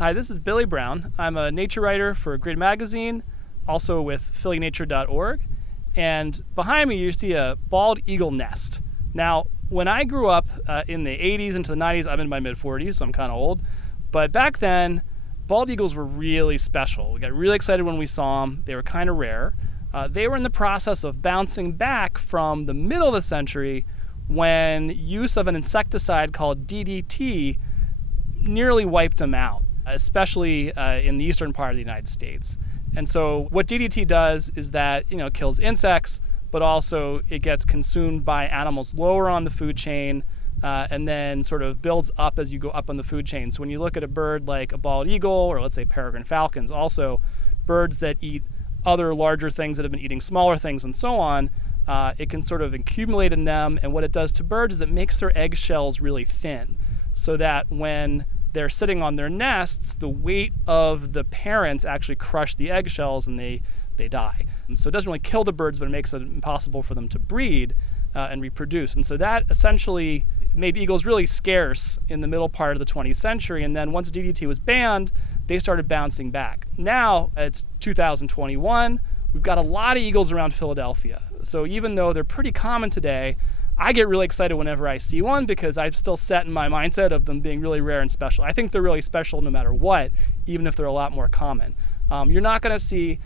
Hi, this is Billy Brown. I'm a nature writer for Grid Magazine, also with phillynature.org. And behind me, you see a bald eagle nest. Now, when I grew up in the 80s into the 90s, I'm in my mid-40s, so I'm kind of old. But back then, bald eagles were really special. We got really excited when we saw them. They were kind of rare. They were in the process of bouncing back from the middle of the century when use of an insecticide called DDT nearly wiped them out, especially in the eastern part of the United States. And so what DDT does is that, it kills insects, but also it gets consumed by animals lower on the food chain, and then sort of builds up as you go up on the food chain. So when you look at a bird like a bald eagle, or let's say peregrine falcons, also birds that eat other larger things that have been eating smaller things and so on, it can sort of accumulate in them. And what it does to birds is it makes their eggshells really thin, so that when they're sitting on their nests, the weight of the parents actually crush the eggshells and they die. So it doesn't really kill the birds, but it makes it impossible for them to breed and reproduce. And so that essentially made eagles really scarce in the middle part of the 20th century. And then once DDT was banned, they started bouncing back. Now it's 2021. We've got a lot of eagles around Philadelphia. So even though they're pretty common today, I get really excited whenever I see one because I'm still set in my mindset of them being really rare and special. I think they're really special no matter what, even if they're a lot more common. You're not going to see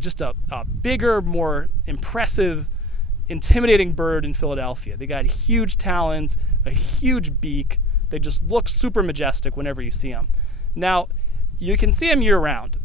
just a bigger, more impressive, intimidating bird in Philadelphia. They got huge talons, a huge beak. They just look super majestic whenever you see them. Now, you can see them year-round.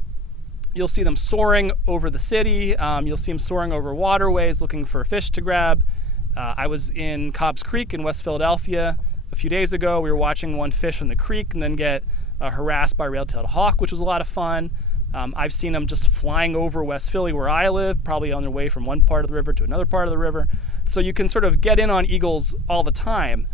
You'll see them soaring over the city. You'll see them soaring over waterways looking for fish to grab. I was in Cobb's Creek in West Philadelphia a few days ago. We were watching one fish in the creek and then get harassed by a rail-tailed hawk, which was a lot of fun. I've seen them just flying over West Philly where I live, probably on their way from one part of the river to another part of the river. So you can sort of get in on eagles all the time.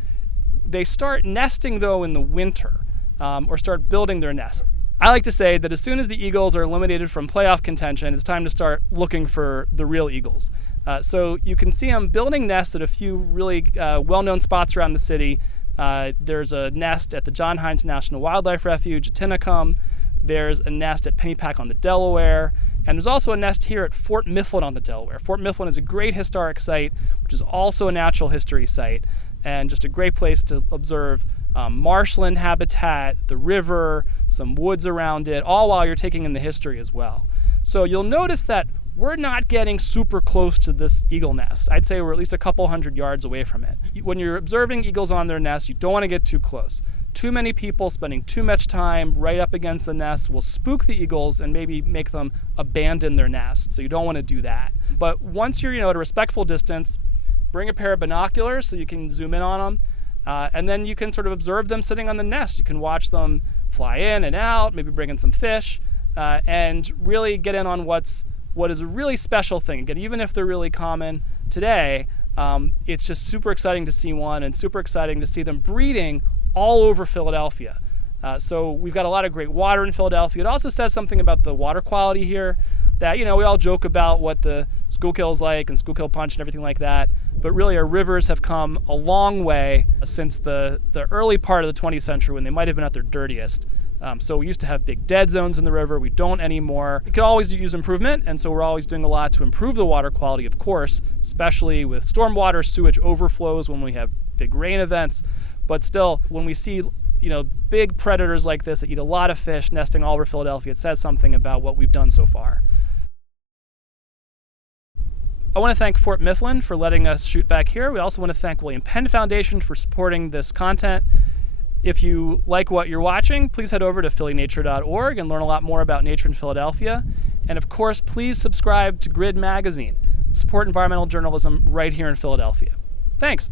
They start nesting, though, in the winter, or start building their nest. I like to say that as soon as the eagles are eliminated from playoff contention, it's time to start looking for the real eagles. So you can see them building nests at a few really well-known spots around the city. There's a nest at the John Hines National Wildlife Refuge at Tinicum. There's a nest at Pennypack on the Delaware. And there's also a nest here at Fort Mifflin on the Delaware. Fort Mifflin is a great historic site, which is also a natural history site, and just a great place to observe marshland habitat, the river, some woods around it, all while you're taking in the history as well. So you'll notice that we're not getting super close to this eagle nest. I'd say we're at least a couple hundred yards away from it. When you're observing eagles on their nest, you don't want to get too close. Too many people spending too much time right up against the nest will spook the eagles and maybe make them abandon their nest. So you don't want to do that. But once you're at a respectful distance, bring a pair of binoculars so you can zoom in on them. And then you can sort of observe them sitting on the nest. You can watch them fly in and out, maybe bring in some fish, and really get in on what is a really special thing. Again, even if they're really common today, it's just super exciting to see one and super exciting to see them breeding all over Philadelphia. So we've got a lot of great water in Philadelphia. It also says something about the water quality here that, we all joke about what the Schuylkill is like and Schuylkill Punch and everything like that. But really our rivers have come a long way since the early part of the 20th century when they might have been at their dirtiest. So we used to have big dead zones in the river. We don't anymore. It could always use improvement, and so we're always doing a lot to improve the water quality, of course, especially with stormwater, sewage overflows when we have big rain events. But still, when we see big predators like this that eat a lot of fish nesting all over Philadelphia, it says something about what we've done so far. I want to thank Fort Mifflin for letting us shoot back here. We also want to thank William Penn Foundation for supporting this content. If you like what you're watching, please head over to phillynature.org and learn a lot more about nature in Philadelphia. And of course, please subscribe to Grid Magazine. Support environmental journalism right here in Philadelphia. Thanks.